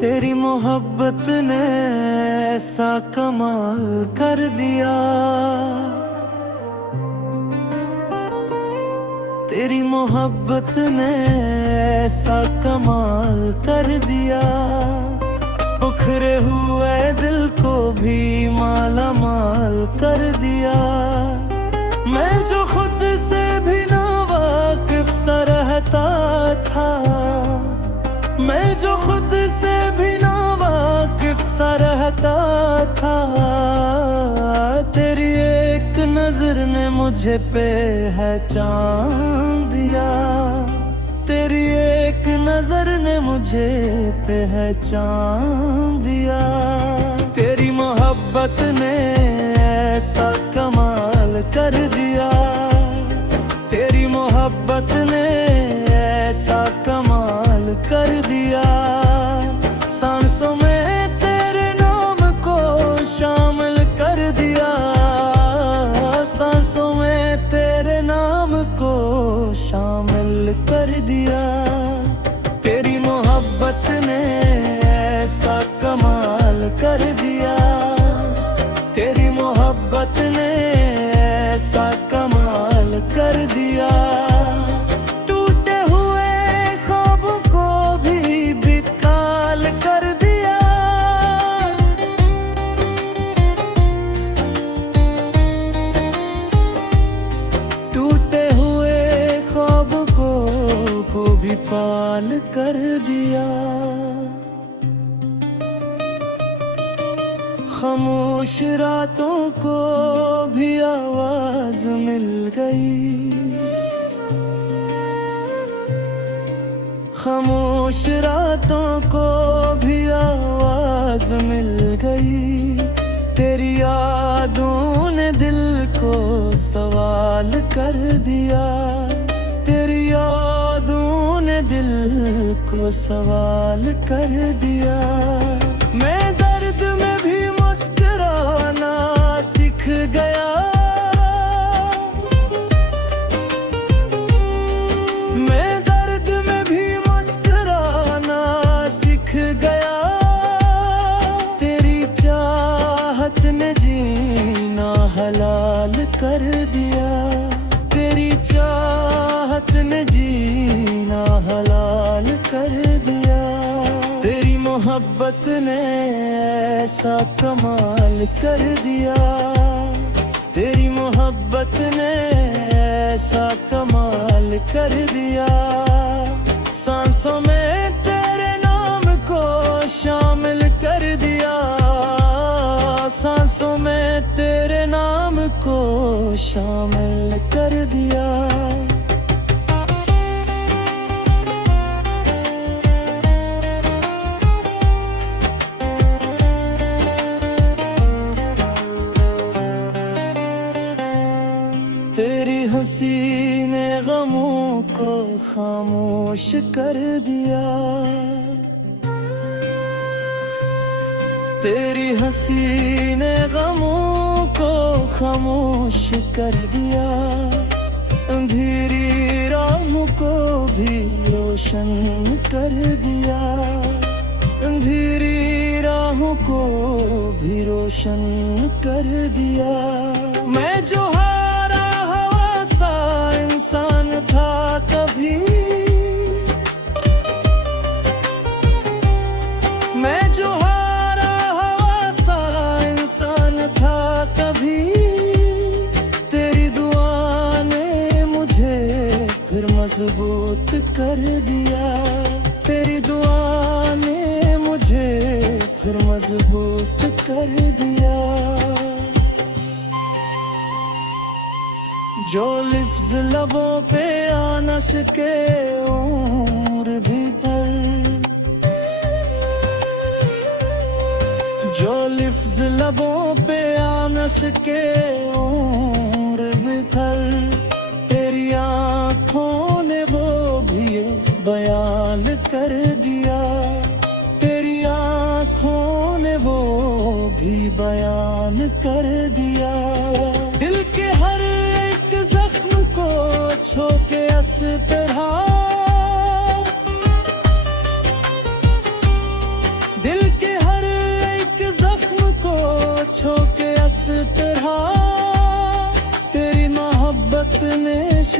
तेरी मोहब्बत ने ऐसा कमाल कर दिया, तेरी मोहब्बत ने ऐसा कमाल कर दिया। बिखरे हुए दिल को भी माला माल कर दिया। मैं जो खुद से भी ना वाकिफ सा रहता था, मैं जो खुद से भी ना वाकिफ सा रहता था, तेरी एक नजर ने मुझे पहचान दिया, तेरी एक नजर ने मुझे पहचान दिया। तेरी मोहब्बत ने ऐसा कमाल कर दिया, तेरी मोहब्बत ने ऐसा कमाल कर दिया। सांसों में तेरे नाम को शामिल कर दिया, सांसों में तेरे नाम को शामिल कर दिया। तेरी मोहब्बत ने ऐसा कमाल कर दिया, तेरी मोहब्बत ने ऐसा कमाल कर दिया। टूटे हुए ख्वाबों को भी बेताल कर दिया, टूटे हुए ख्वाबों को भी पाल कर दिया। खामोश रातों को भी आवाज मिल गई, खामोश रातों को भी आवाज मिल गई। तेरी यादों ने दिल को सवाल कर दिया, तेरी यादों ने दिल को सवाल कर दिया। मैं दर्द में भी मुस्कुराना सीख गया, मैं दर्द में भी मुस्कुराना सीख गया। तेरी चाहत ने जीना हलाल कर दिया, तेरी चाहत ने जीना हलाल कर दिया। तेरी मोहब्बत ने ऐसा कमाल कर दिया, तेरी मोहब्बत ने ऐसा कमाल कर दिया। सांसों में तेरे नाम को शामिल कर दिया, सांसों में तेरे नाम को शामिल कर दिया। तेरी हंसी ने गमों को खामोश कर दिया, तेरी हंसी ने गमों को खामोश कर दिया। अंधेरी राहों को भी रोशन कर दिया, अंधेरी राहों को भी रोशन कर दिया। मैं जो हारा हवा सा इंसान था कभी, मैं जो हारा हवा सा इंसान था कभी, तेरी दुआ ने मुझे फिर मजबूत कर दिया, तेरी दुआ ने मुझे फिर मजबूत कर दिया। जो लिफ्ज़ लबों पे आ न सके उम्र भी भर, जो लिफ्ज़ लबों पे आ न सके उम्र भी भर, तेरी आँखों ने वो भी बयान कर दिया, तेरी आँखों ने वो भी बयान कर दिया। दिल के हर एक जख्म को छो के इस तरह,